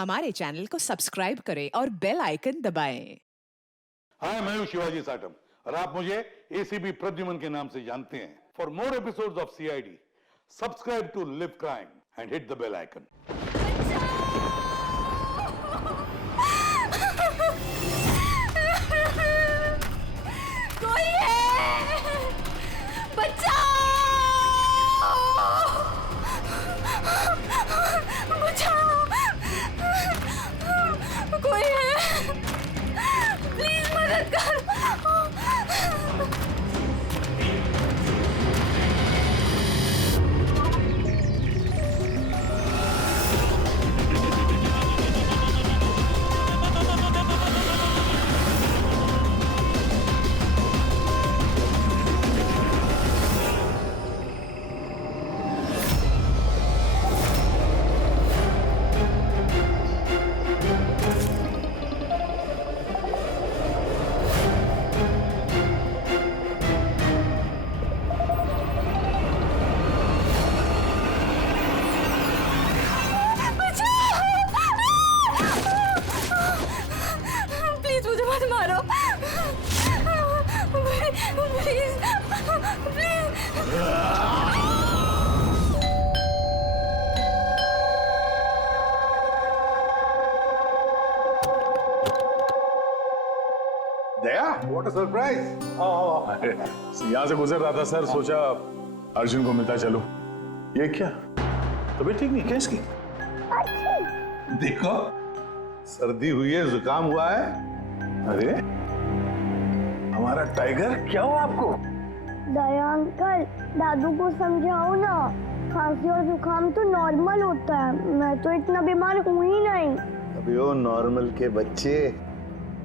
हमारे चैनल को सब्सक्राइब करें और बेल आइकन दबाएं। हाय, मैं हूं शिवाजी साटम और आप मुझे एसीपी प्रद्युमन के नाम से जानते हैं। For more episodes of CID, subscribe to Liv Crime and hit the bell icon. कोई है, बचाओ, बचाओ, कोई है, प्लीज मदद कर। प्लीज मुझे मत मारो, please please. Daya, what a surprise. यहाँ से गुजर रहा था सर, सोचा अर्जुन को मिलता चलो। ये क्या तबीयत ठीक नहीं क्या इसकी? देखो, सर्दी हुई है, जुकाम हुआ है। अरे हमारा टाइगर, क्या हुआ आपको? दया अंकल, दादू को समझाओ ना, खांसी और जुकाम तो नॉर्मल होता है, मैं तो इतना बीमार हूँ ही नहीं। अबे ओ नॉर्मल के बच्चे,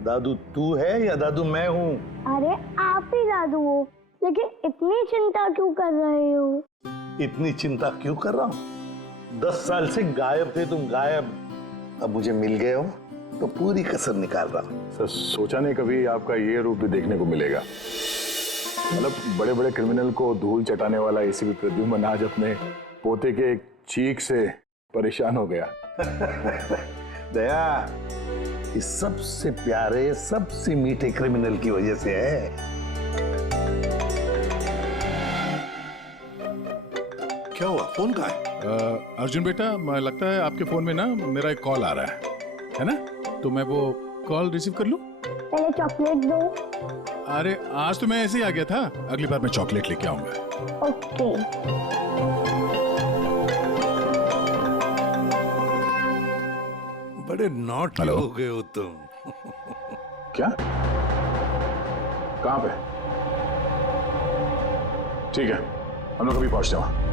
दादू तू है या दादू मैं हूँ? अरे आप ही दादू हो, लेकिन इतनी चिंता क्यों कर रहे हो? इतनी चिंता क्यों कर रहा हूँ? 10 साल से गायब थे तुम, गायब। अब मुझे मिल गए हो तो पूरी कसर निकाल रहा हूँ। सर सोचा नहीं कभी आपका ये रूप भी देखने को मिलेगा। मतलब बड़े बड़े क्रिमिनल को धूल चटाने वाला एसीपी प्रद्युमन आज अपने पोते के एक चीख से परेशान हो गया। दया, इस सबसे प्यारे, सबसे मीठे क्रिमिनल की वजह से है। क्या हुआ, फोन कहाँ है? अर्जुन बेटा, लगता है आपके फोन में ना मेरा एक कॉल आ रहा है ना? तो मैं वो कॉल रिसीव कर लूं? पहले चॉकलेट दो। अरे आज तो मैं ऐसे ही आ गया था, अगली बार मैं चॉकलेट लेके आऊंगा। ओके। बड़े नॉटी हो गए हो तुम। क्या? कहाँ पे? ठीक है, हम लोग अभी पहुंचते वहां।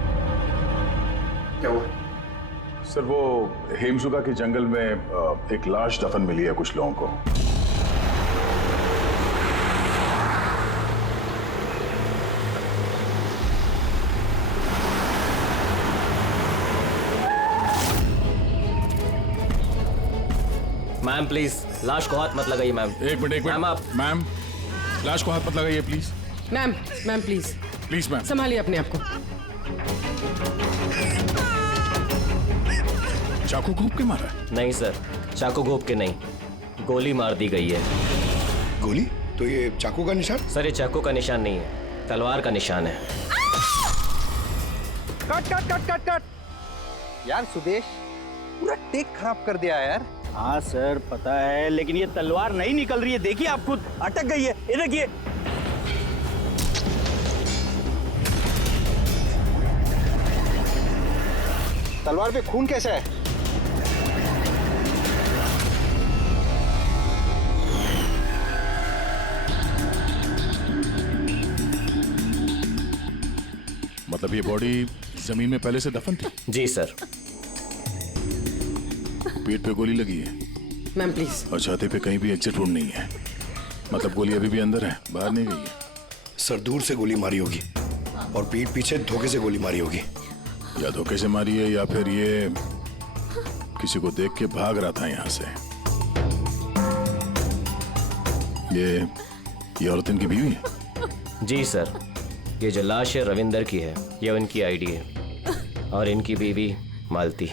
क्या हुआ? सर वो हेमसुगा के जंगल में एक लाश दफन मिली है कुछ लोगों को। मैम प्लीज लाश को हाथ मत लगाइए मैम। एक मिनट मैम आप मैम, लाश को हाथ मत लगाइए please. Ma'am please please ma'am, संभालिए अपने आप को। चाकू घूप के मारा? नहीं सर, चाकू घोप के नहीं, गोली मार दी गई है। गोली? तो ये चाकू का निशान? सर ये चाकू का निशान नहीं है, तलवार का निशान है। Cut cut cut cut cut यार, सुदेश पूरा टेक खराब कर दिया यार। हाँ सर पता है, लेकिन ये तलवार नहीं निकल रही है, देखिए आप खुद अटक गई है, ये देखिए। तलवार पे खून कैसे है? मतलब ये बॉडी जमीन में पहले से दफन थी? जी सर। पेट पे गोली लगी है मैम प्लीज। और छाती पे कहीं भी एग्जिट वुंड नहीं है, मतलब गोली अभी भी अंदर है, बाहर नहीं गई है। सर दूर से गोली मारी होगी और पीठ पीछे धोखे से गोली मारी होगी। या धोखे से मारी है या फिर ये किसी को देख के भाग रहा था यहाँ से। ये औरत इनकी बीवी है? जी सर, ये जो लाश है रविंदर की है, ये उनकी आईडी है और इनकी बीवी मालती।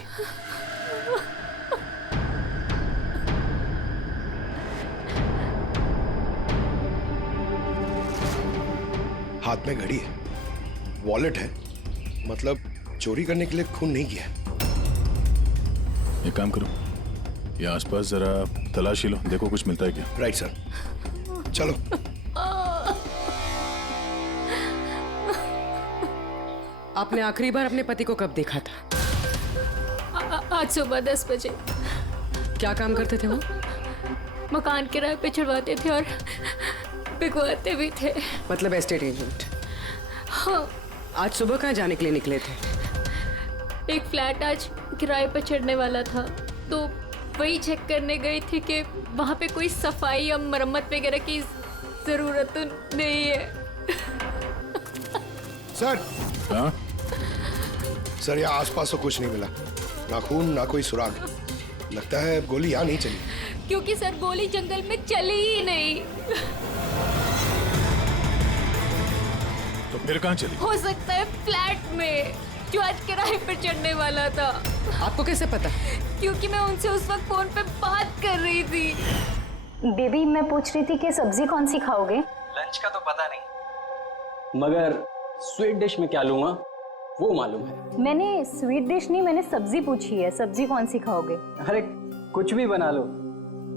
हाथ में घड़ी है, वॉलेट है, मतलब चोरी करने के लिए खून नहीं किया। एक काम करो, ये आसपास जरा तलाशी लो, देखो कुछ मिलता है क्या। राइट सर, चलो। आपने आखिरी बार अपने पति को कब देखा था? आज सुबह 10 बजे। क्या काम करते थे वो? मकान किराए पे छुड़वाते थे और बिकवाते भी थे। मतलब एस्टेट एजेंट। हाँ। आज सुबह कहाँ जाने के लिए निकले थे? एक फ्लैट आज किराए पे चढ़ने वाला था, तो वही चेक करने गई थी कि वहाँ पे कोई सफाई या मरम्मत वगैरह की जरूरत तो नहीं है। सर। हाँ? सर, यहाँ आसपास तो कुछ नहीं मिला, ना खून ना कोई सुराग। लगता है गोली यहाँ नहीं चली। क्योंकि सर गोली जंगल में चली ही नहीं। तो फिर कहाँ चली? हो सकता है फ्लैट में, जो आज किराए पर चढ़ने वाला था। आपको कैसे पता? क्योंकि मैं उनसे उस वक्त फोन पे बात कर रही थी। बेबी, मैं पूछ रही थी कि सब्जी कौन सी खाओगे? लंच का तो पता नहीं, मगर स्वीट डिश में क्या लूंगा वो मालूम है। मैंने स्वीट डिश नहीं, मैंने सब्जी पूछी है। सब्जी कौन सी खाओगे? अरे कुछ भी बना लो,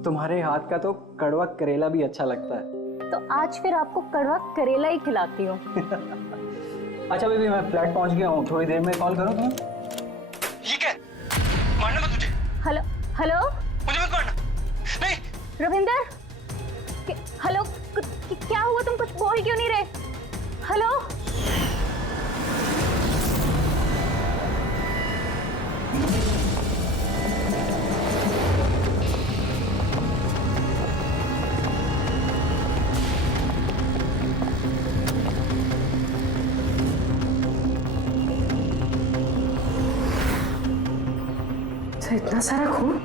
तुम्हारे हाथ का तो कड़वा करेला भी अच्छा लगता है। तो आज फिर आपको कड़वा करेला ही खिलाती हूँ। अच्छा बेबी, मैं फ्लैट पहुंच गया हूँ, थोड़ी देर में कॉल करूँ तुम्हें? ये क्या? मारना मत मुझे। हेलो हेलो, मुझे मत मारना। नहीं रविंदर, हेलो, क्या हुआ? तुम कुछ बोल क्यों नहीं रहे? हेलो। इतना सारा खून?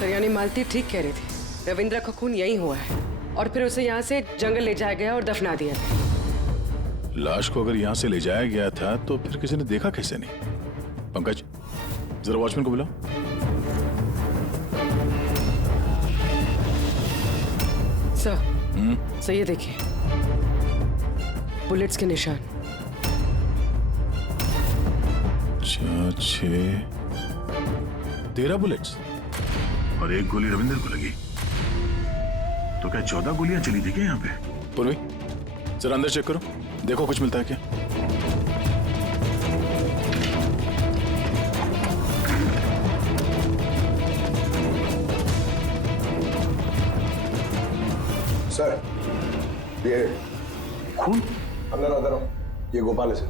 सर, यानी मालती ठीक कह रही थी, रविंद्र का खून यही हुआ है और फिर उसे यहाँ से जंगल ले जाया गया और दफना दिया। लाश को अगर यहाँ से ले जाया गया था तो फिर किसी ने देखा कैसे नहीं? पंकज, जरा वॉचमैन को बुलाओ। सर, ये देखिए, बुलेट्स के निशान। 13 बुलेट्स और एक गोली रविंदर को लगी, तो क्या 14 गोलियां चली थी क्या यहाँ पे? पूर्वी, जरा अंदर चेक करो, देखो कुछ मिलता है क्या। सर, ये खून अंदर अंदर हो। ये गोपाल है सर।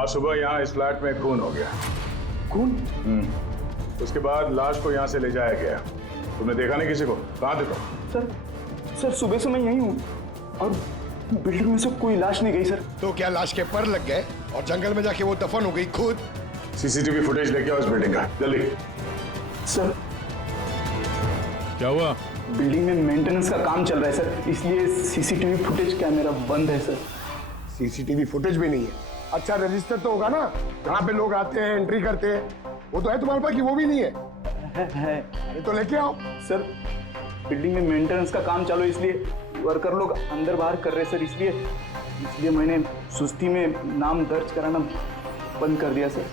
आज सुबह यहाँ इस फ्लैट में खून हो गया। खून? उसके बाद लाश को यहाँ से ले जाया गया। तुमने देखा नहीं किसी को? कहाँ थे तुम? सर सुबह से मैं यहीं हूँ और बिल्डिंग में से कोई लाश नहीं गई सर। तो क्या लाश के पर लग गए और जंगल में जाके वो दफन हो गई खुद? सीसीटीवी फुटेज लेके आओ इस बिल्डिंग का, जल्दी। सर, क्या हुआ? बिल्डिंग में मेंटेनेंस का काम चल रहा है सर, इसलिए सीसीटीवी फुटेज कैमरा बंद है सर। सीसीटीवी फुटेज भी नहीं है? अच्छा, रजिस्टर तो होगा ना, जहाँ पे लोग आते हैं एंट्री करते हैं, वो तो है तुम्हारे पास कि वो भी नहीं है? है। अरे तो लेके आओ। सर, बिल्डिंग में मेंटेनेंस का काम चालू है, इसलिए वर्कर लोग अंदर बाहर कर रहे हैं सर, इसलिए मैंने सुस्ती में नाम दर्ज कराना बंद कर दिया सर।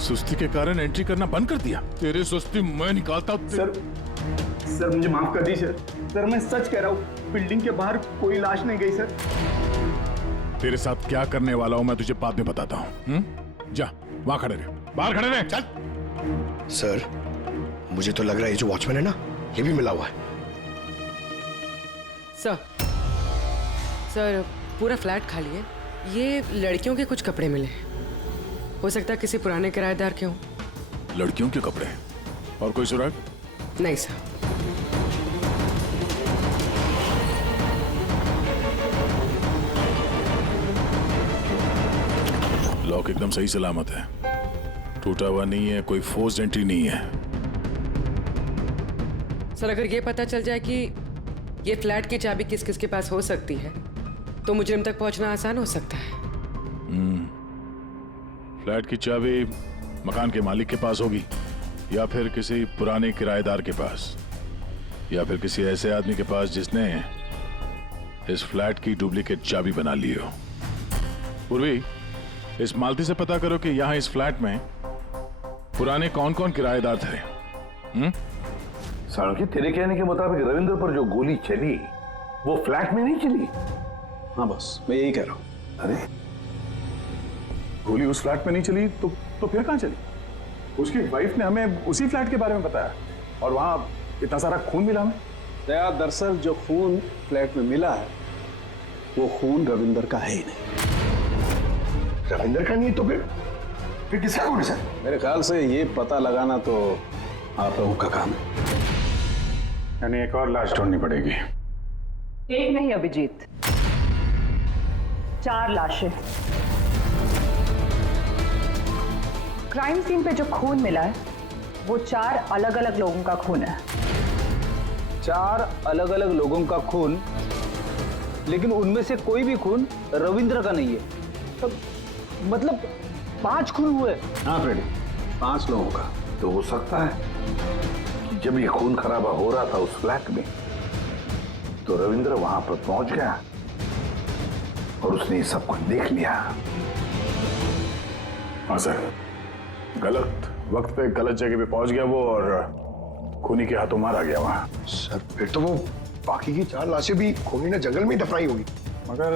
सुस्ती के कारण एंट्री करना बंद कर दिया? तेरे सुस्ती मैं निकालता हूँ। सर मुझे माफ कर दीजिए सर, मैं सच कह रहा हूँ, बिल्डिंग के बाहर कोई लाश नहीं गई सर। तेरे साथ क्या करने वाला हूँ मैं तुझे बाद में बताता हूँ। जा, वहां खड़े रहे, बाहर खड़े रहे। चल। सर, मुझे तो लग रहा है ये जो वॉचमैन है ना, ये भी मिला हुआ है। सर, पूरा फ्लैट खाली है। ये लड़कियों के कुछ कपड़े मिले हैं, हो सकता है किसी पुराने किराएदार के हों। लड़कियों के कपड़े? और कोई सुराग? नहीं सर। लॉक एकदम सही सलामत है, टूटा हुआ नहीं है, कोई फोर्स्ड एंट्री नहीं है। सर, अगर ये पता चल जाए कि ये फ्लैट की चाबी किस किस के पास हो सकती है तो मुजरिम तक पहुंचना आसान हो सकता है। फ्लैट की चाबी मकान के मालिक के पास होगी, या फिर किसी पुराने किराएदार के पास, या फिर किसी ऐसे आदमी के पास जिसने इस फ्लैट की डुप्लीकेट चाबी बना ली हो। पूर्वी, इस मालती से पता करो कि यहां इस फ्लैट में पुराने कौन कौन किराएदार थे। साळुंखे, तेरे कहने के मुताबिक रविंद्र पर जो गोली चली वो फ्लैट में नहीं चली? हाँ बस, मैं यही कह रहा हूँ। अरे, गोली उस फ्लैट में नहीं चली तो फिर कहां चली? उसकी वाइफ ने हमें उसी फ्लैट के बारे में बताया और वहां इतना सारा खून मिला हमें। दया, दरअसल जो खून फ्लैट में मिला है वो खून रविंदर का है ही नहीं। रविंदर का नहीं तो फिर किसका खून है सर? मेरे ख्याल से ये पता लगाना तो आप लोगों का काम है। यानी एक और लाश ढूंढनी पड़ेगी। एक नहीं अभिजीत, 4 लाशें। क्राइम सीन पे जो खून मिला है वो 4 अलग अलग लोगों का खून है। 4 अलग अलग लोगों का खून, लेकिन उनमें से कोई भी खून रविंद्र का नहीं है। मतलब 5 खून हुए। हाँ फ्रेडी, 5 लोगों का। तो हो सकता है कि जब ये खून खराबा हो रहा था उस फ्लैट में तो रविंद्र वहां पर पहुंच गया और उसने ये सब कुछ देख लिया। हाँ सर, गलत वक्त पे गलत जगह पे पहुंच गया वो और खूनी के हाथों मारा गया वहां। सर फिर तो वो बाकी की 4 लाशें भी खूनी ने जंगल में दफनाई होगी। मगर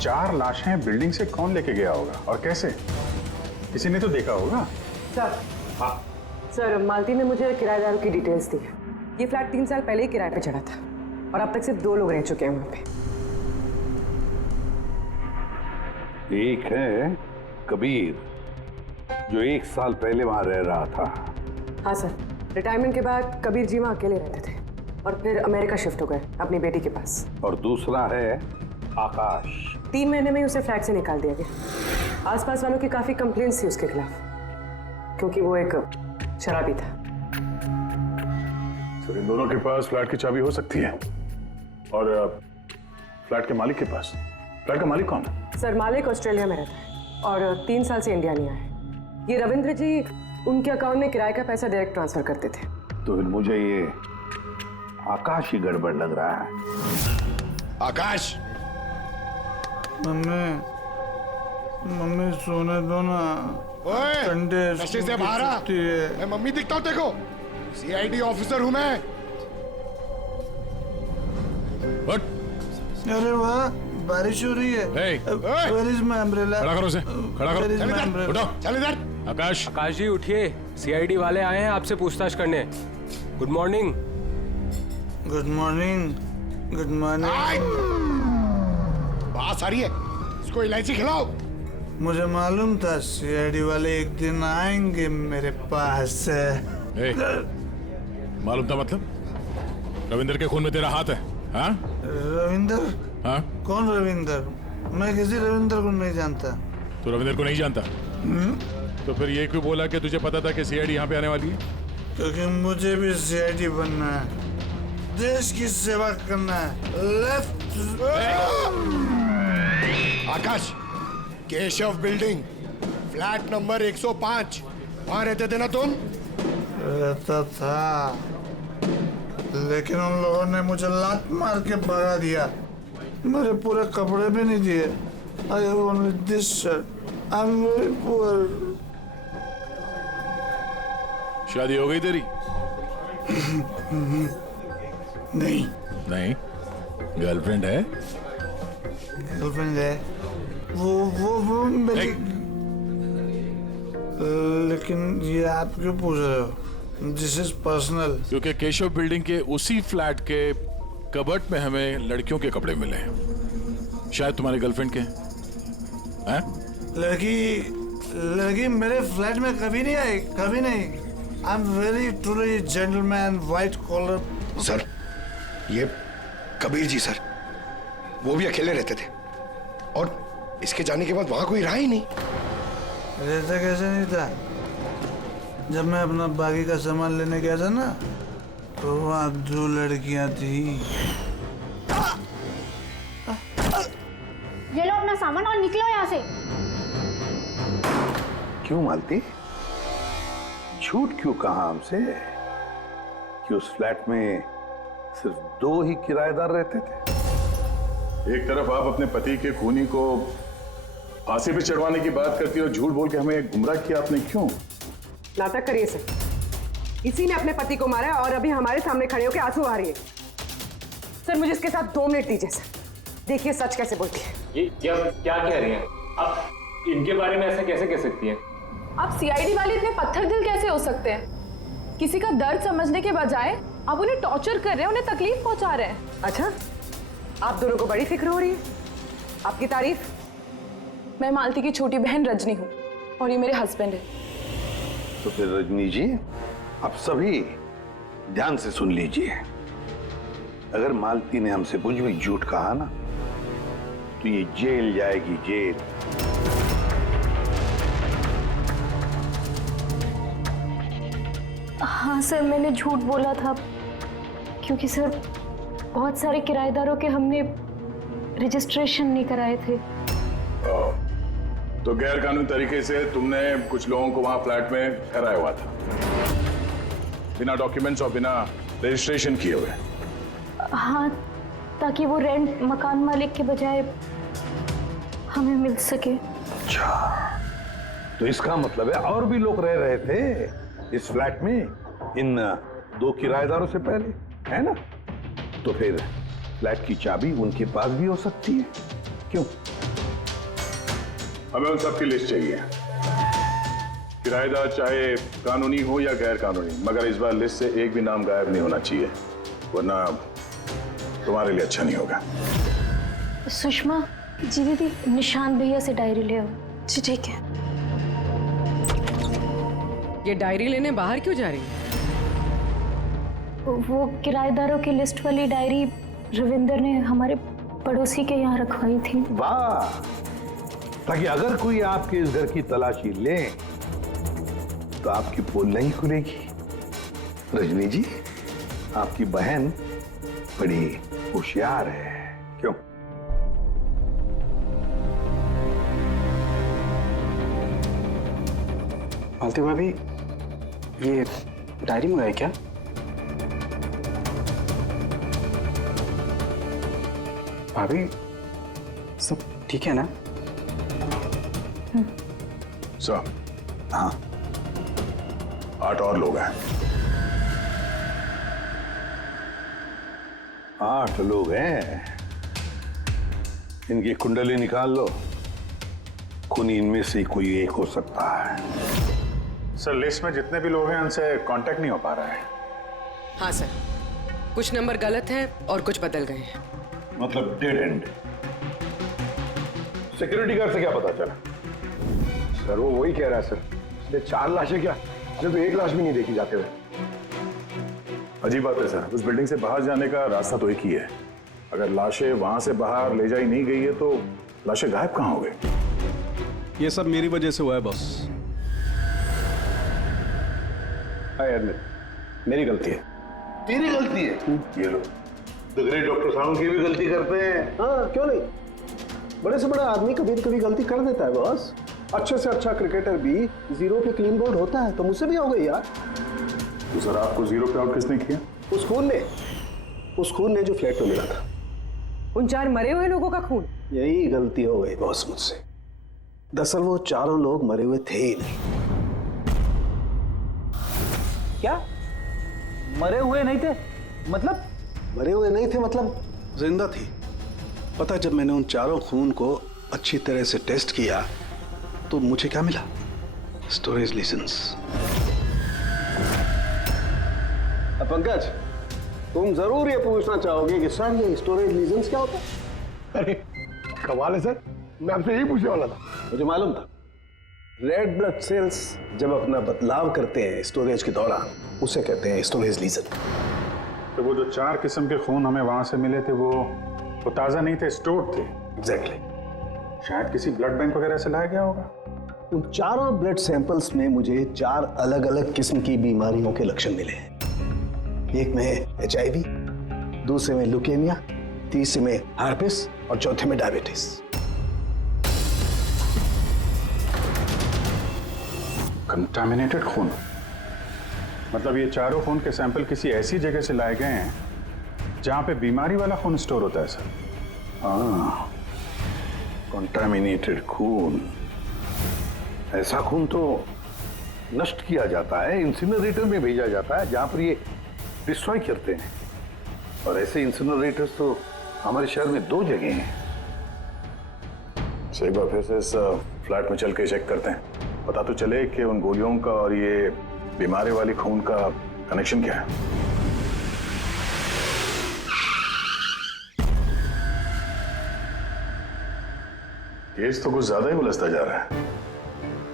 4 लाशें बिल्डिंग से कौन लेके गया होगा और कैसे? किसी ने तो देखा होगा। सर, सर मालती ने मुझे किराएदारों की डिटेल्स दी। ये फ्लैट 3 साल पहले ही किराए पे चढ़ा था और अब तक सिर्फ 2 लोग रह चुके हैं वहां पे। एक है कबीर जो 1 साल पहले वहां रह रहा था। हाँ सर, रिटायरमेंट के बाद कबीर जी वहाँ अकेले रहते थे और फिर अमेरिका शिफ्ट हो गए अपनी बेटी के पास। और दूसरा है आकाश। 3 महीने में उसे फ्लैट से निकाल दिया गया। आसपास वालों की काफी कंप्लेंट्स थी उसके खिलाफ क्योंकि वो एक शराबी था। सर, इन दोनों के पास फ्लैट की चाबी हो सकती है और फ्लैट के मालिक के पास। फ्लैट का मालिक कौन है? सर, मालिक ऑस्ट्रेलिया में रहता है और 3 साल से इंडिया नहीं आया है। ये रविंद्र जी उनके अकाउंट में किराए का पैसा डायरेक्ट ट्रांसफर करते थे। तो फिर मुझे ये आकाश ही गड़बड़ लग रहा है। आकाश, मम्मी सोने दो ना। ओए, नशे से बाहर आ। मैं मम्मी दिखता हूँ देखो, सीआईडी ऑफिसर हूँ मैं। अरे वाह, बारिश हो रही है। Where is my umbrella? खड़ा करो उसे, खड़ा करो। Where is my umbrella? उठो, चल इधर। आकाश जी उठिए, सीआईडी वाले आए हैं आपसे पूछताछ करने। Good morning. Good morning, good morning. बात सारी है, इसको इलायची खिलाओ। मुझे मालूम था सीआईडी वाले एक दिन आएंगे मेरे पास। मालूम था मतलब? रविंद्र के खून में तेरा हाथ है? हाँ? रविंद्र? हाँ? कौन रविंद्र? मैं किसी रविंद्र को नहीं जानता। तू रविंद्र को नहीं जानता? तो फिर ये क्यों बोला कि तुझे पता था कि सीआईडी यहाँ पे आने वाली है? क्योंकि मुझे भी सीआईडी बनना है, देश की सेवा करना है। लेफ्ट। आकाश, केशव बिल्डिंग, फ्लैट नंबर 105, वहां रहते थे ना तुम? रहता था, लेकिन उन लोगों ने मुझे लात मार के भगा दिया। मेरे पूरे कपड़े भी नहीं दिए। I have only this shirt. I'm very poor. शादी हो गई तेरी? नहीं। नहीं? गर्लफ्रेंड है? गर्लफ्रेंड है। वो मेरी। लेकिन ये आप क्यों पूछ रहे हो? This is personal. क्योंकि केशव बिल्डिंग के उसी फ्लैट के कबर्ड में हमें लड़कियों के कपड़े मिले हैं, शायद तुम्हारी गर्लफ्रेंड के हैं? लड़की मेरे फ्लैट में कभी नहीं आई, कभी नहीं। I am very truly gentleman, white collar. Sir, ये कबीर जी सर, वो भी अकेले रहते थे और इसके जाने के बाद वहां कोई रहा ही नहीं। रहता कैसे नहीं था? जब मैं अपना बाकी का सामान लेने गया था ना, तो वहाँ 2 लड़कियां थी। ये लो अपना सामान और निकलो यहाँ से। क्यों मालती? झूठ क्यों कहा हमसे कि उस फ्लैट में सिर्फ 2 ही किराएदार रहते थे? एक तरफ आप अपने पति के खूनी को फांसी पे चढ़वाने की बात करती हो, झूठ बोल के हमें गुमराह किया आपने, क्यों? नाटक करिए सर। इसी ने अपने पति को मारा और अभी हमारे सामने खड़े होकर आंसू आ रही है। सर मुझे इसके साथ 2 मिनट दीजिए सर, देखिए सच कैसे बोलती है। ये क्या कह रही हैं आप? इनके बारे में ऐसे कैसे कह सकती हैं? आप सीआईडी वाले इतने पत्थर दिल कैसे हो सकते हैं? किसी का दर्द समझने के बजाय आप उन्हें टॉर्चर कर रहे हैं, उन्हें तकलीफ पहुंचा रहे हैं। अच्छा, आप दोनों को बड़ी फिक्र हो रही है। आपकी तारीफ। मैं मालती की छोटी बहन रजनी हूँ और ये मेरे हस्बैंड है। तो फिर रजनी जी, आप सभी ध्यान से सुन लीजिए। अगर मालती ने हमसे कुछ भी झूठ कहा ना, तो ये जेल जाएगी, जेल। हाँ सर, मैंने झूठ बोला था क्योंकि सर बहुत सारे किराएदारों के हमने रजिस्ट्रेशन नहीं कराए थे। तो गैर कानूनी तरीके से तुमने कुछ लोगों को वहां फ्लैट में ठहराया हुआ था, बिना डॉक्यूमेंट्स और बिना रजिस्ट्रेशन किए हुए। हाँ, ताकि वो रेंट मकान मालिक के बजाय हमें मिल सके। अच्छा, तो इसका मतलब है और भी लोग रह रहे थे इस फ्लैट में इन 2 किराएदारों से पहले, है ना? तो फिर फ्लैट की चाबी उनके पास भी हो सकती है, क्यों? हमें उन सबकी लिस्ट चाहिए, किराएदार चाहे कानूनी हो या गैर कानूनी, मगर इस बार लिस्ट से एक भी नाम गायब नहीं होना चाहिए, वरना तुम्हारे लिए अच्छा नहीं होगा। सुषमा जी, दीदी निशान भैया से डायरी ले आओ। जी ठीक है। ये डायरी लेने बाहर क्यों जा रही है? वो किराएदारों की लिस्ट वाली डायरी रविंदर ने हमारे पड़ोसी के यहाँ रखवाई थी। वाह, ताकि अगर कोई आपके इस घर की तलाशी ले तो आपकी पोल नहीं खुलेगी। रजनी जी, आपकी बहन बड़ी होशियार है, क्यों? मालती भाभी, ये डायरी मंगाई क्या? भाभी, सब ठीक है ना? सर, हाँ, 8 और लोग हैं। 8 लोग हैं। इनकी कुंडली निकाल लो, खूनी इनमें से कोई एक हो सकता है। सर, लिस्ट में जितने भी लोग हैं उनसे कांटेक्ट नहीं हो पा रहा है। हाँ सर, कुछ नंबर गलत हैं और कुछ बदल गए हैं। मतलब डेड एंड। सिक्योरिटी गार्ड से क्या पता चला? सर वो वही कह रहा है सर, इसलिए 4 लाशें क्या, इसलिए तो 1 लाश भी नहीं देखी जाते हुए। अजीब बात है सर, उस बिल्डिंग से बाहर जाने का रास्ता तो एक ही है। अगर लाशें वहां से बाहर ले जाई नहीं गई है तो लाशें गायब कहाँ हो गई? ये सब मेरी वजह से हुआ है बॉस। आई एडमिट, मेरी गलती है। तेरी गलती है? ये लो, द ग्रेट डॉक्टर साहब की भी गलती करते हैं। हाँ, क्यों नहीं? बड़े से बड़ा आदमी कभी कभी गलती कर देता है बॉस। अच्छे से अच्छा क्रिकेटर भी 0 पे क्लीन बोल्ड होता है, तो मुझसे भी हो गई यार। तो सर, आपको 0 पे आउट किसने किया? उस खून ने जो फ्लैट में मिला था। उन 4 मरे हुए लोगों का खून? यही गलती हो गई बॉस मुझसे। दरअसल वो 4 लोग मरे हुए थे ही नहीं। क्या मरे हुए नहीं थे? मतलब मरे हुए नहीं थे मतलब जिंदा थी। पता, जब मैंने उन 4 खून को अच्छी तरह से टेस्ट किया तो मुझे क्या मिला? स्टोरेज लीजेंस। पंकज, तुम जरूर ये पूछना चाहोगे कि सर ये स्टोरेज लीजेंस क्या होता है? अरे कमाल है सर, मैं आपसे यही पूछने वाला था। मुझे मालूम था। रेड ब्लड सेल्स जब अपना बदलाव करते हैं स्टोरेज के दौरान, उसे कहते हैं स्टोरेज लीजन। तो वो जो 4 किस्म के खून हमें वहां से मिले थे वो ताजा नहीं थे, स्टोर्ड थे। एग्जैक्टली। शायद किसी ब्लड बैंक वगैरह से लाया गया होगा। उन 4 ब्लड सैंपल्स में मुझे 4 अलग अलग किस्म की बीमारियों के लक्षण मिले हैं। एक में HIV, दूसरे में ल्यूकेमिया, तीसरे में हार्पिस और चौथे में डायबिटीज। कंटामिनेटेड खून, मतलब ये 4 खून के सैंपल किसी ऐसी जगह से लाए गए हैं जहां पे बीमारी वाला खून स्टोर होता है सर। हाँ, कंटामिनेटेड खून। ऐसा खून तो नष्ट किया जाता है, इंसिनरेटर में भेजा जाता है जहां पर ये डिस्ट्रॉय करते हैं। और ऐसे इंसिनरेटर्स तो हमारे शहर में 2 जगह हैं। एक बार फिर से इस फ्लैट में चल के चेक करते हैं, पता तो चले कि उन गोलियों का और ये बीमारी वाली खून का कनेक्शन क्या है। केस तो कुछ ज्यादा ही उलझता जा रहा है।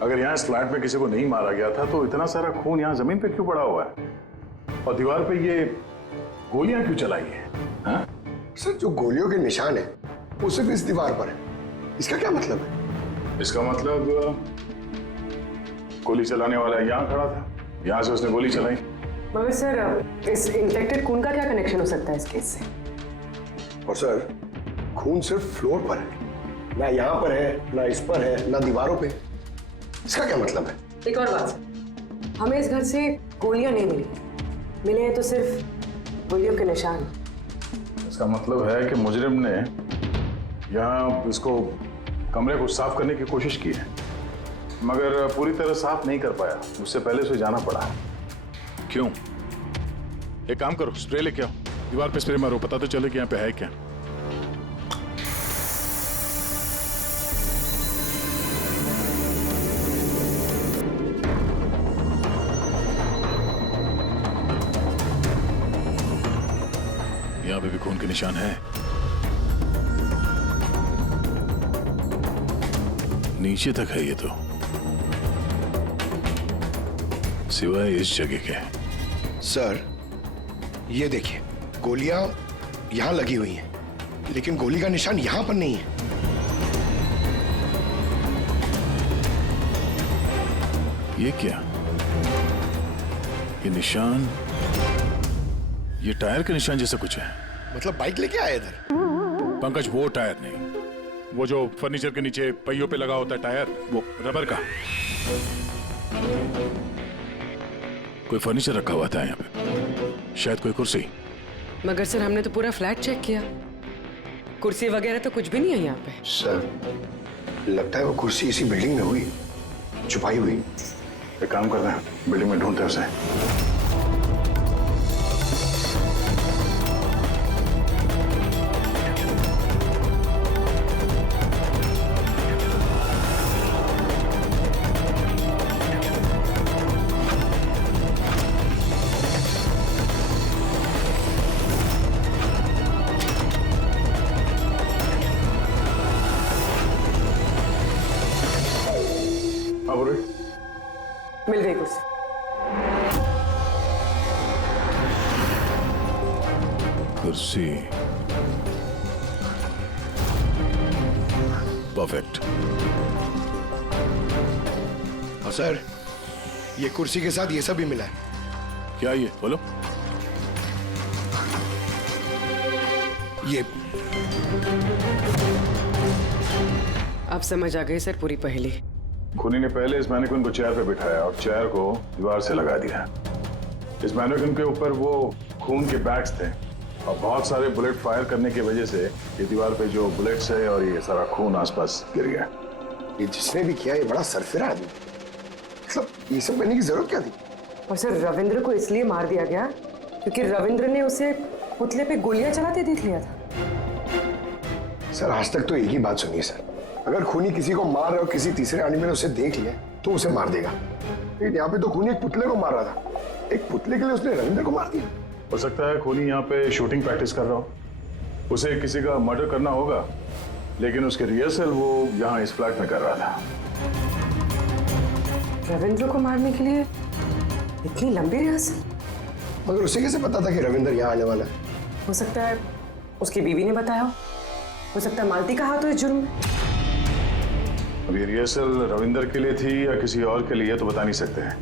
अगर यहाँ इस फ्लैट में किसी को नहीं मारा गया था तो इतना सारा खून यहाँ जमीन पे क्यों पड़ा हुआ है, और दीवार पे ये गोलियां क्यों चलाई है? हाँ? सर, जो गोलियों के निशान है वो सिर्फ इस दीवार पर है। इसका क्या मतलब है? इसका मतलब गोली चलाने वाला यहाँ खड़ा था, यहाँ से उसने गोली चलाई। मगर सर, इस इन्फेक्टेड खून का क्या कनेक्शन हो सकता है इस केस से? और सर, खून सिर्फ फ्लोर पर है, ना यहाँ पर है, ना इस पर है, ना दीवारों पे। इसका क्या मतलब है? एक और बात सर, हमें इस घर से गोलियां नहीं मिली, मिले हैं तो सिर्फ गोलियों के निशान। इसका मतलब है कि मुजरिम ने यहाँ इसको कमरे को साफ करने की कोशिश की है, मगर पूरी तरह साफ नहीं कर पाया, उससे पहले उसे जाना पड़ा। क्यों? एक काम करो, स्प्रे लेके आओ, दीवार पे स्प्रे मारो, पता तो चले कि यहाँ पे है क्या। यहाँ पे भी खून के निशान है, नीचे तक है ये तो, सिवाय इस जगह के। सर, ये देखिए, गोलियां यहां लगी हुई हैं, लेकिन गोली का निशान यहां पर नहीं है। ये क्या? ये निशान, ये टायर के निशान जैसा कुछ है। मतलब बाइक लेके आए इधर? पंकज, वो टायर नहीं, वो जो फर्नीचर के नीचे पहियों पे लगा होता है टायर, वो रबर का। कोई फर्नीचर रखा हुआ था यहाँ पे, शायद कोई कुर्सी। मगर सर, हमने तो पूरा फ्लैट चेक किया, कुर्सी वगैरह तो कुछ भी नहीं है यहाँ पे। सर, लगता है वो कुर्सी इसी बिल्डिंग में हुई, छुपाई हुई। एक काम करते हैं, बिल्डिंग में ढूंढते हैं उसे। मिल गई कुर्सी। कुर्सी परफेक्ट। और सर, ये कुर्सी के साथ ये सब भी मिला है। क्या ये? बोलो। ये अब समझ आ गई सर पूरी पहेली। खूनी ने पहले इस मैनिक्विन को चेयर पे बिठाया और चेयर को दीवार से लगा दिया। इस मैनिक्विन के ऊपर वो खून के बैग्स थे और बहुत सारे बुलेट फायर करने की वजह से ये दीवार पे जो बुलेट्स है और ये सारा खून आसपास गिर गया। ये जिसने भी किया, ये बड़ा सरफिरा आदमी। मतलब ये सब करने की जरूरत क्या थी? और सर, रविंद्र को इसलिए मार दिया गया क्योंकि रविंद्र ने उसे पुतले पे गोलियां चलाते देख लिया था। सर, आज तक तो एक ही बात सुनिए सर, अगर खूनी किसी को मार रहा हो, किसी तीसरे आदमी ने उसे देख लिया तो उसे मार देगा, लेकिन यहाँ पे तो खूनी एक पुतले को मार रहा था। एक पुतले के लिए उसने रविंद्र को मार दिया। हो सकता है खूनी यहाँ पे शूटिंग प्रैक्टिस कर रहा हो, उसे किसी का मर्डर करना होगा, लेकिन उसके रिहर्सल वो यहाँ इस फ्लैट में कर रहा था। रविंद्र को मारने के लिए इतनी लंबी रिहर्सल? मगर उसे कैसे पता था कि रविंद्र यहाँ आने वाला है? हो सकता है उसकी बीवी ने बताया हो सकता है मालती का हाथ हो इस जुर्म में। अब ये रिहर्सल रविंद्र के लिए थी या किसी और के लिए तो बता नहीं सकते हैं,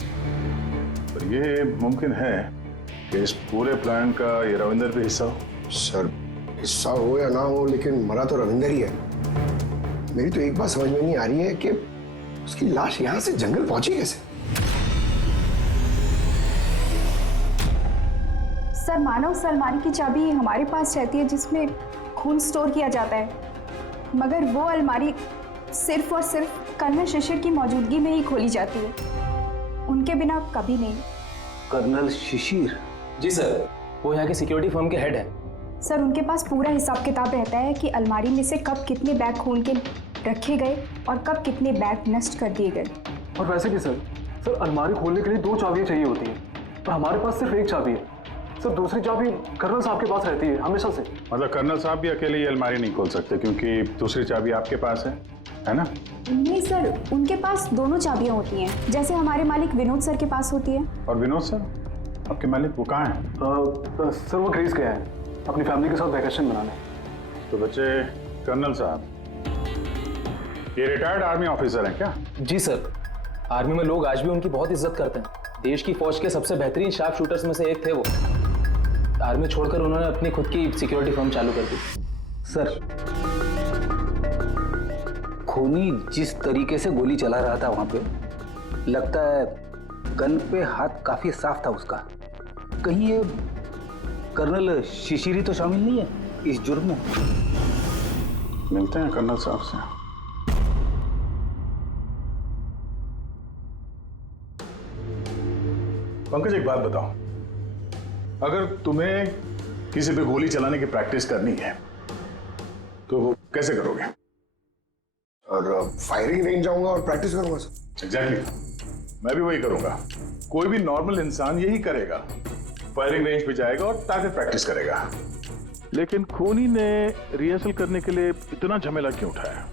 पर ये मुमकिन है कि इस पूरे प्लान का ये रविंद्र भी हिस्सा हो। सर, हिस्सा हो या ना हो, लेकिन मरा तो रविंद्र ही है। मेरी तो एक बात समझ में नहीं आ रही है कि उसकी लाश यहाँ से जंगल पहुंची कैसे? सर, मानव अलमारी की चाबी हमारे पास रहती है जिसमें खून स्टोर किया जाता है, मगर वो अलमारी सिर्फ और सिर्फ कर्नल शिशिर की मौजूदगी में ही खोली जाती है, उनके बिना कभी नहीं। कर्नल शिशिर? जी सर, वो यहाँ के सिक्योरिटी फर्म के हेड हैं। सर, उनके पास पूरा हिसाब किताब रहता है कि अलमारी में से कब कितने बैग खून के रखे गए और कब कितने बैग नष्ट कर दिए गए। और वैसे भी सर अलमारी खोलने के लिए 2 चाबियां चाहिए होती हैं, पर हमारे पास सिर्फ 1 चाबी है। सर, दूसरी चाबी कर्नल साहब के पास रहती है हमेशा से। मतलब कर्नल साहब भी अकेले ये अलमारी नहीं खोल सकते क्योंकि दूसरी चाबी आपके पास है ना? नहीं सर, उनके पास दोनों चाबियां होती हैं, जैसे हमारे मालिक विनोद सर के पास होती है। और विनोद सर, आपके मालिक वो कहाँ हैं? सर, वो ग्रीस गया है अपनी फैमिली के साथ वैकेशन मनाने। तो बच्चे, कर्नल साहब ये रिटायर्ड आर्मी ऑफिसर हैं क्या? जी सर, आर्मी में लोग आज भी उनकी बहुत इज्जत करते हैं। देश की फौज के सबसे बेहतरीन शार्प शूटर्स में से एक थे वो। आर्मी छोड़कर उन्होंने अपनी खुद की सिक्योरिटी फर्म चालू कर दी। सर, खूनी जिस तरीके से गोली चला रहा था वहां पे, लगता है गन पे हाथ काफी साफ था उसका। कहीं ये कर्नल शिशिरी तो शामिल नहीं है इस जुर्म में? मिलते हैं कर्नल साहब से। पंकज, एक बात बताओ, अगर तुम्हें किसी पे गोली चलाने की प्रैक्टिस करनी है तो वो कैसे करोगे? और फायरिंग रेंज जाऊंगा और प्रैक्टिस करूंगा सर। एग्जैक्टली, मैं भी वही करूंगा। कोई भी नॉर्मल इंसान यही करेगा, फायरिंग रेंज पे जाएगा और टारगेट प्रैक्टिस करेगा। लेकिन खूनी ने रिहर्सल करने के लिए इतना झमेला क्यों उठाया?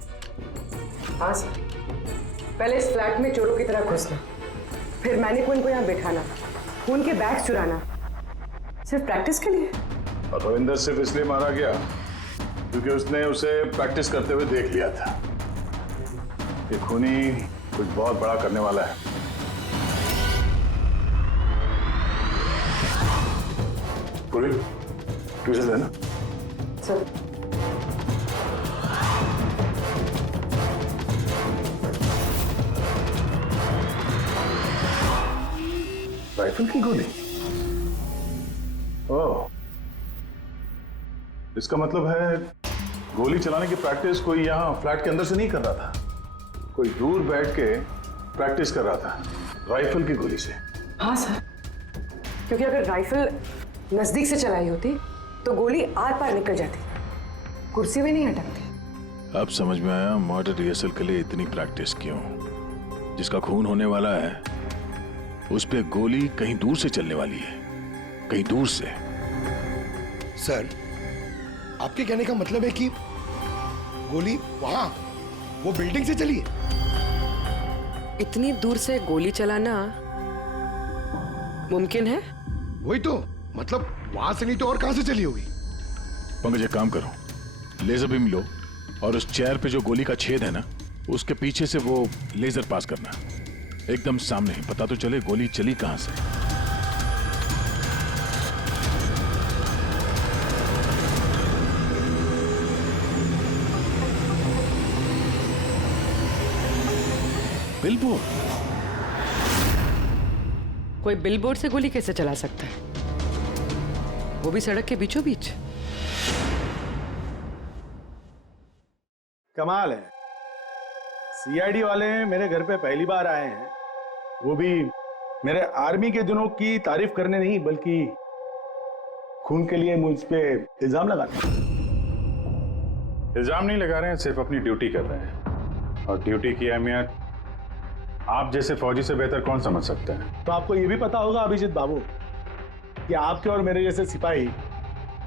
हाँ सर, पहले इस फ्लैट में चोरों की तरह घुसना, फिर मैनिक्विन को यहाँ बैठाना, खून के बैग चुराना, सिर्फ प्रैक्टिस के लिए। और रविंदर सिर्फ इसलिए मारा गया क्योंकि उसने उसे प्रैक्टिस करते हुए देख लिया था कि खूनी कुछ बहुत बड़ा करने वाला है। पूरी ट्यूशन है ना सर? राइफल की गोली? ओह, इसका मतलब है गोली चलाने की प्रैक्टिस कोई यहाँ फ्लैट के अंदर से नहीं कर रहा था, कोई दूर बैठ के प्रैक्टिस कर रहा था राइफल की गोली से। हाँ सर, क्योंकि अगर राइफल नजदीक से चलाई होती तो गोली आर पार निकल जाती, कुर्सी में नहीं अटकती। अब समझ में आया मर्डर रिहर्सल के लिए इतनी प्रैक्टिस क्यों। जिसका खून होने वाला है उस पे गोली कहीं दूर से चलने वाली है, कहीं दूर से। सर, आपके कहने का मतलब है कि गोली वहां वो बिल्डिंग से चली है? इतनी दूर से गोली चलाना मुमकिन है? वही तो, मतलब वहां से नहीं तो और कहां से चली होगी? पंकज, एक काम करो, लेजर बीम लो और उस चेयर पे जो गोली का छेद है ना, उसके पीछे से वो लेजर पास करना, एकदम सामने, पता तो चले गोली चली कहां से। बिलबोर्ड? कोई बिलबोर्ड से गोली कैसे चला सकता है, वो भी सड़क के बीचों बीच? कमाल है, सीआईडी वाले मेरे घर पे पहली बार आए हैं, वो भी मेरे आर्मी के दिनों की तारीफ करने नहीं बल्कि खून के लिए मुझ पे इल्जाम लगाने। इल्जाम नहीं लगा रहे हैं, सिर्फ अपनी ड्यूटी कर रहे हैं, और ड्यूटी की अहमियत आप जैसे फौजी से बेहतर कौन समझ सकता है। तो आपको ये भी पता होगा अभिजीत बाबू कि आपके और मेरे जैसे सिपाही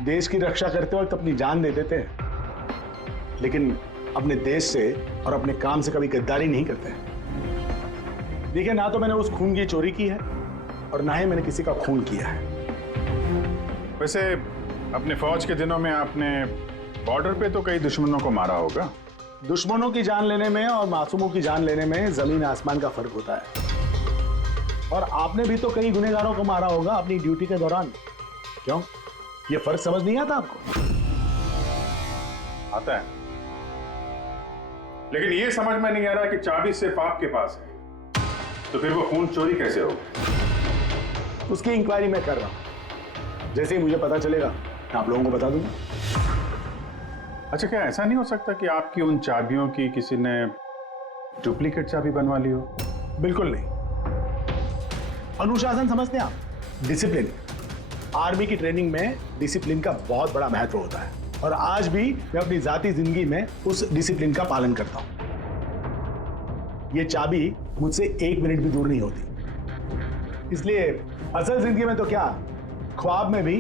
देश की रक्षा करते वक्त अपनी जान दे देते हैं, लेकिन अपने देश से और अपने काम से कभी गद्दारी नहीं करते हैं। देखिए, ना तो मैंने उस खून की चोरी की है और ना ही मैंने किसी का खून किया है। वैसे अपने फौज के दिनों में आपने बॉर्डर पे तो कई दुश्मनों को मारा होगा। दुश्मनों की जान लेने में और मासूमों की जान लेने में जमीन आसमान का फर्क होता है, और आपने भी तो कई गुनहगारों को मारा होगा अपनी ड्यूटी के दौरान। क्यों, ये फर्क समझ नहीं आता आपको? आता है, लेकिन ये समझ में नहीं आ रहा कि चाबी सिर्फ आपके पास है, तो फिर वो खून चोरी कैसे होगी? उसकी इंक्वायरी मैं कर रहा हूं, जैसे ही मुझे पता चलेगा मैं आप लोगों को बता दूंगा। अच्छा, क्या ऐसा नहीं हो सकता कि आपकी उन चाबियों की किसी ने डुप्लीकेट चाबी बनवा ली हो? बिल्कुल नहीं। अनुशासन समझते हैं आप? डिसिप्लिन। आर्मी की ट्रेनिंग में डिसिप्लिन का बहुत बड़ा महत्व होता है और आज भी मैं अपनी जाती जिंदगी में उस डिसिप्लिन का पालन करता हूं। ये चाबी मुझसे 1 मिनट भी दूर नहीं होती, इसलिए असल जिंदगी में तो क्या, ख्वाब में भी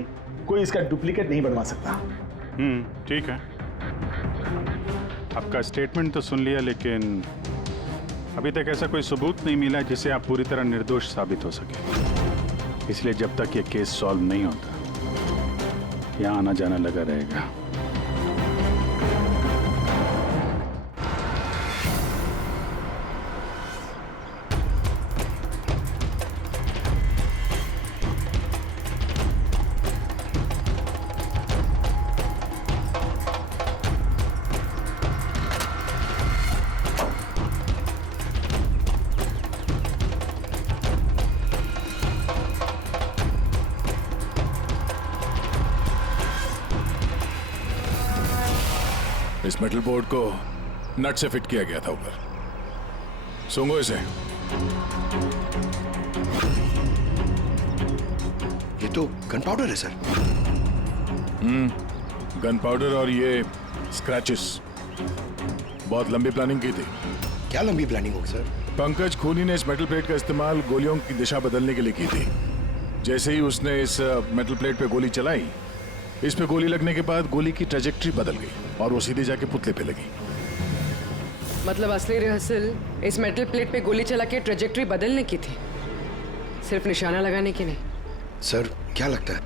कोई इसका डुप्लीकेट नहीं बनवा सकता। ठीक है, आपका स्टेटमेंट तो सुन लिया, लेकिन अभी तक ऐसा कोई सबूत नहीं मिला जिससे आप पूरी तरह निर्दोष साबित हो सके। इसलिए जब तक ये केस सॉल्व नहीं होता, यहाँ आना जाना लगा रहेगा। इस मेटल बोर्ड को नट से फिट किया गया था ऊपर। सूंघो इसे। ये तो गन पाउडर है सर। गन पाउडर और ये स्क्रैचेस। बहुत लंबी प्लानिंग की थी। क्या लंबी प्लानिंग होगी सर? पंकज खूनी ने इस मेटल प्लेट का इस्तेमाल गोलियों की दिशा बदलने के लिए की थी। जैसे ही उसने इस मेटल प्लेट पे गोली चलाई, इस पे गोली लगने के बाद गोली की ट्रेजेक्ट्री बदल गई और वो सीधे जाके पुतले पे लगी। मतलब असली रिहर्सल इस मेटल प्लेट पे गोली चला के ट्रेजेक्ट्री बदलने की थी, सिर्फ निशाना लगाने की नहीं। सर क्या लगता है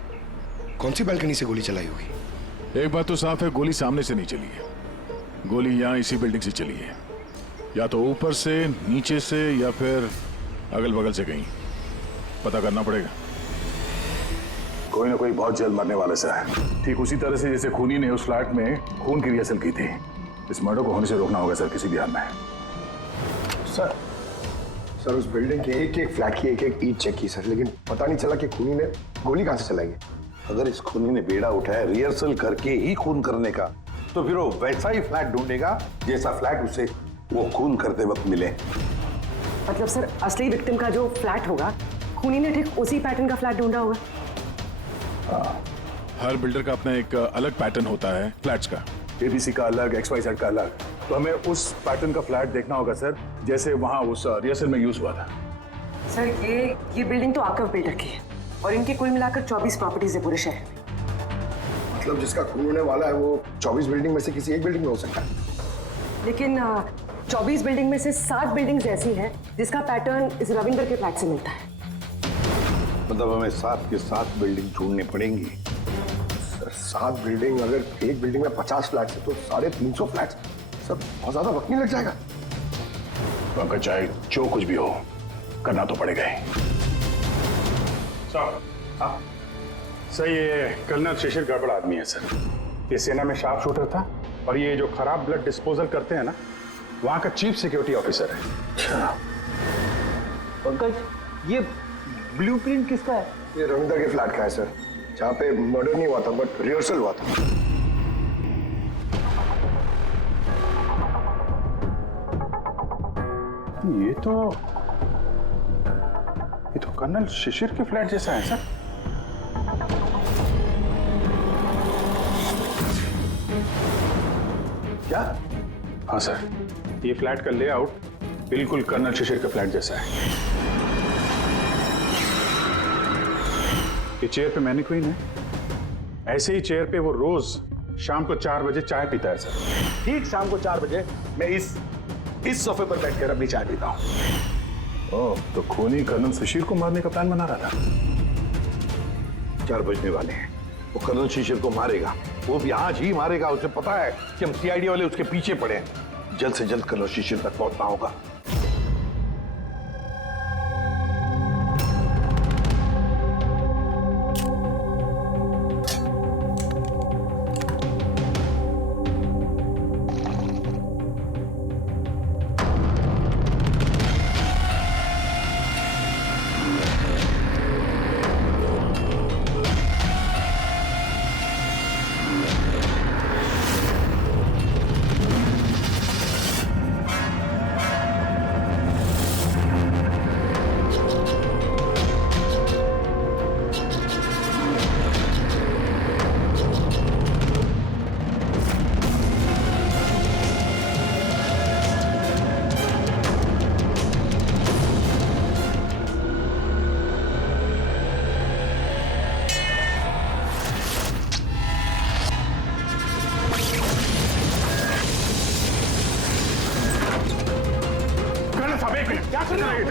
कौन सी बालकनी से गोली चलाई होगी? एक बात तो साफ है, गोली सामने से नहीं चली है। गोली यहाँ इसी बिल्डिंग से चली है, या तो ऊपर से, नीचे से, या फिर अगल बगल से कहीं। पता करना पड़ेगा। कोई ना कोई बहुत जल्द मरने वाला सा है, ठीक उसी तरह से जैसे खूनी ने उस फ्लैट में खून की रिहर्सल की थी। इस मर्डर को होने से रोकना होगा सर, किसी भी हाल में। सर उस बिल्डिंग के एक एक फ्लैट की एक एक ईंट चेक की सर, लेकिन पता नहीं चला कि खूनी ने गोली कहां से चलाई है। अगर इस खूनी ने बेड़ा उठाया रिहर्सल करके ही खून करने का, तो फिर वो वैसा ही फ्लैट ढूंढेगा जैसा फ्लैट उसे वो खून करते वक्त मिले। मतलब सर असली विक्टिम का जो फ्लैट होगा, खूनी ने ठीक उसी पैटर्न का फ्लैट ढूंढा होगा। हर बिल्डर का अपना एक अलग पैटर्न होता है फ्लैट्स का। एबीसी का अलग, XYZ का अलग। तो हमें उस पैटर्न का फ्लैट देखना होगा सर, जैसे वहां उस रिहर्सल में यूज हुआ था। सर ये बिल्डिंग तो आकव बिल्डर की है और इनकी कुल मिलाकर 24 प्रॉपर्टीज है पूरे शहर में। मतलब जिसका खून होने वाला है वो 24 बिल्डिंग में से किसी एक बिल्डिंग में हो सकता है। लेकिन 24 बिल्डिंग में से 7 बिल्डिंग्स ऐसी हैं जिसका पैटर्न इस रविंदर के फ्लैट से मिलता है। मतलब हमें 7 के 7 बिल्डिंग ढूंढनी पड़ेंगी। सर 7 बिल्डिंग, अगर एक बिल्डिंग में 50 फ्लैट है तो 350 फ्लैट। सर बहुत ज्यादा वक्त नहीं लग जाएगा? पंकज चाहे जो कुछ भी हो, करना तो पड़ेगा ही। सर ये कर्नल शिशिर गड़बड़ आदमी है सर। ये सेना में शार्प शूटर था और ये जो खराब ब्लड डिस्पोजल करते हैं ना, वहां का चीफ सिक्योरिटी ऑफिसर है। अच्छा पंकज, ये ब्लूप्रिंट किसका है? ये रविंदर के फ्लैट का है सर, जहाँ पे मर्डर नहीं हुआ था बट रिहर्सल हुआ था। ये तो कर्नल शिशिर के फ्लैट जैसा है सर। क्या? हाँ सर, ये फ्लैट का लेआउट बिल्कुल कर्नल शिशिर के फ्लैट जैसा है। ये चेयर पे मैनिक्वीन है, ऐसे ही चेयर पे वो रोज शाम को 4 बजे चाय पीता है सर। ठीक शाम को 4 बजे मैं इस सोफे पर बैठकर अपनी चाय पीता हूँ। ओह, तो खूनी कर्नल शिशिर को मारने का प्लान बना रहा था। 4 बजने वाले हैं, वो कर्नल शिशिर को मारेगा, वो भी आज ही मारेगा। उसे पता है कि हम CID वाले उसके पीछे पड़े हैं। जल्द से जल्द कर्नल शिशिर तक पहुंचना होगा।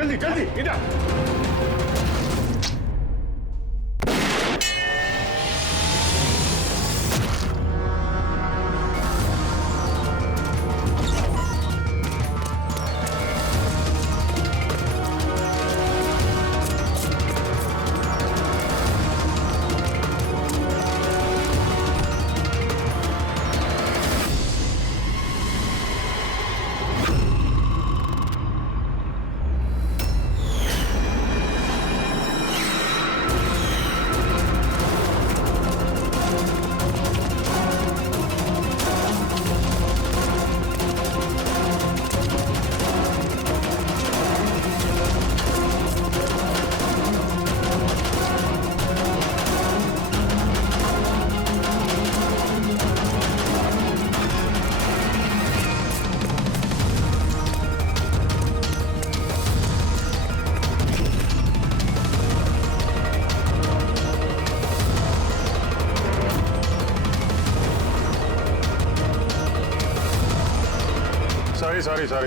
जल्दी जल्दी इधर।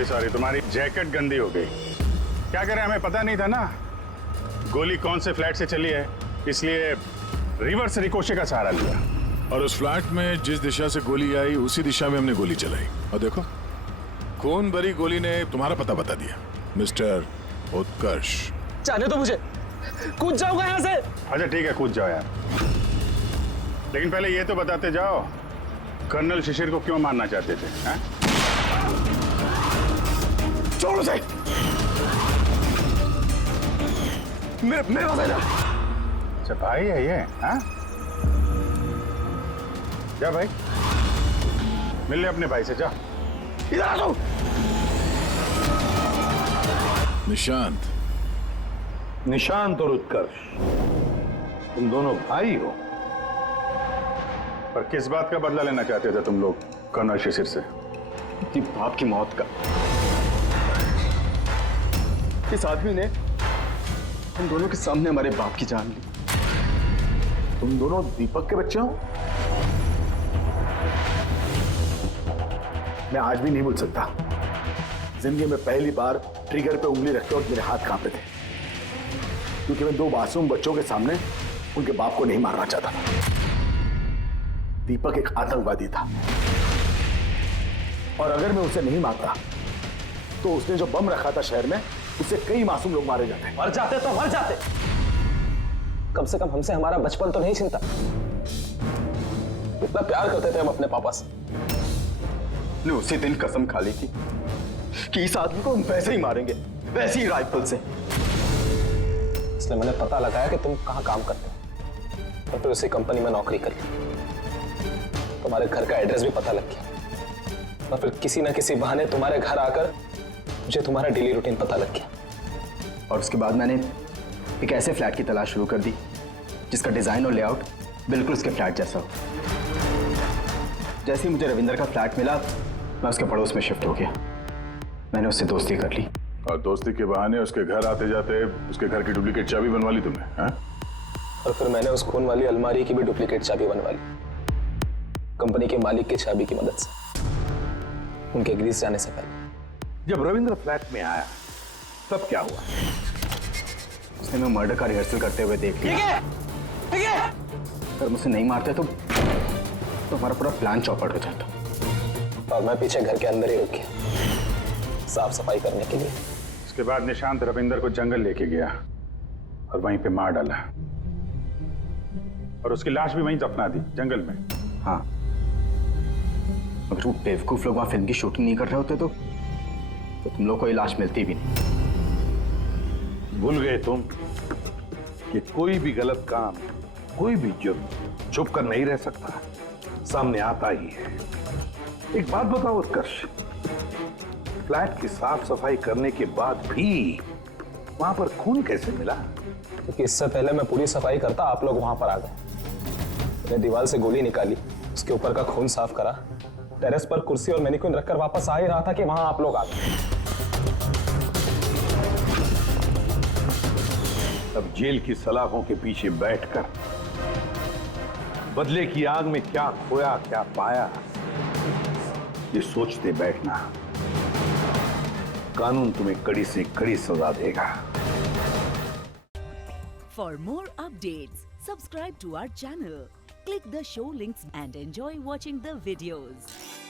सॉरी तुम्हारी जैकेट गंदी हो गई। क्या करें, हमें पता नहीं था ना गोली कौन से फ्लैट से चली है, इसलिए रिवर्स रिकोशे का सहारा लिया। और उस फ्लैट में जिस दिशा से गोली आई उसी दिशा में हमने गोली चलाई और देखो खून भरी गोली ने तुम्हारा पता बता दिया, मिस्टर उत्कर्ष। जाने दो मुझे, कूद जाऊंगा यहाँ से। अच्छा ठीक है, कूद जाओ यार, लेकिन पहले ये तो बताते जाओ कर्नल शिशिर को क्यों मारना चाहते थे? हैं? छोड़ उसे। मेरे पास आजा। अच्छा भाई है ये, हाँ? जा भाई, मिल ले अपने भाई से, जा। इधर आ जाओ। निशांत। निशांत और उत्कर्ष, तुम दोनों भाई हो। पर किस बात का बदला लेना चाहते थे तुम लोग कर्नल शिशिर से? कि बाप की मौत का। इस आदमी ने हम दोनों के सामने हमारे बाप की जान ली। तुम दोनों दीपक के बच्चे हो? मैं आज भी नहीं भूल सकता, जिंदगी में पहली बार ट्रिगर पे उंगली रखते वक्त मेरे हाथ कांपे थे, क्योंकि मैं दो मासूम बच्चों के सामने उनके बाप को नहीं मारना चाहता था। दीपक एक आतंकवादी था और अगर मैं उसे नहीं मारता तो उसने जो बम रखा था शहर में, उससे कई मासूम लोग मारे जाते। मर जाते तो मर जाते, कम से कम हमसे हमारा बचपन तो नहीं छीनता। इतना प्यार करते थे हम अपने पापा से। ने उसी दिन कसम खा ली थी कि इस आदमी को हम वैसे ही मारेंगे, वैसे ही राइफल से। इसलिए मैंने पता लगाया कि तुम कहाँ काम करते हो और फिर उसी कंपनी में नौकरी कर ली। तुम्हारे घर का एड्रेस भी पता लग गया और फिर किसी ना किसी बहाने तुम्हारे घर आकर मुझे तुम्हारा डेली रूटीन पता लग गया। और उसके बाद मैंने एक ऐसे फ्लैट की तलाश शुरू कर दी जिसका डिजाइन और लेआउट बिल्कुल उसके फ्लैट जैसा हो। जैसे ही मुझे रविंदर का फ्लैट मिला, मैं उसके पड़ोस में शिफ्ट हो गया। मैंने उससे दोस्ती कर ली और दोस्ती के बहाने उसके घर आते जाते उसके घर की डुप्लीकेट चाबी बनवा ली तुमने, हाँ? और फिर मैंने उस खून वाली अलमारी की भी डुप्लीकेट चाबी बनवा ली, कंपनी के मालिक की चाबी की मदद से, उनके ग्रीस जाने से पहले। जब रविंद्र फ्लैट में आया तब क्या हुआ? उसने मैं मर्डर का रिहर्सल करते हुए देख लिया। ठीक है। अगर मुझसे नहीं मारते तो हमारा पूरा प्लान चौपट हो जाता। और मैं पीछे घर के अंदर ही रुक गया साफ सफाई करने के लिए। उसके बाद निशांत रविंदर को जंगल लेके गया और वहीं पे मार डाला और उसकी लाश भी वहीं दफना दी जंगल में। हाँ, अगर वो बेवकूफ लोग वहां फिल्म की शूटिंग नहीं कर रहे होते तो तुम लोग को ये लाश मिलती भी नहीं। भूल गए तुम कि कोई भी गलत काम, कोई भी जुर्म छुप कर नहीं रह सकता, सामने आता ही है। एक बात बताओ उत्कर्ष, फ्लैट की साफ सफाई करने के बाद भी वहां पर खून कैसे मिला? क्योंकि इससे पहले मैं पूरी सफाई करता आप लोग वहां पर आ गए। मैंने दीवार से गोली निकाली, उसके ऊपर का खून साफ करा, टेरेस पर कुर्सी और मैनिक्विन रखकर वापस आ ही रहा था कि वहां आप लोग आ गए। अब जेल की सलाखों के पीछे बैठकर बदले की आग में क्या खोया क्या पाया, ये सोचते बैठना कानून तुम्हें कड़ी से कड़ी सजा देगा। For more updates, subscribe to our channel, click the show links and enjoy watching the videos.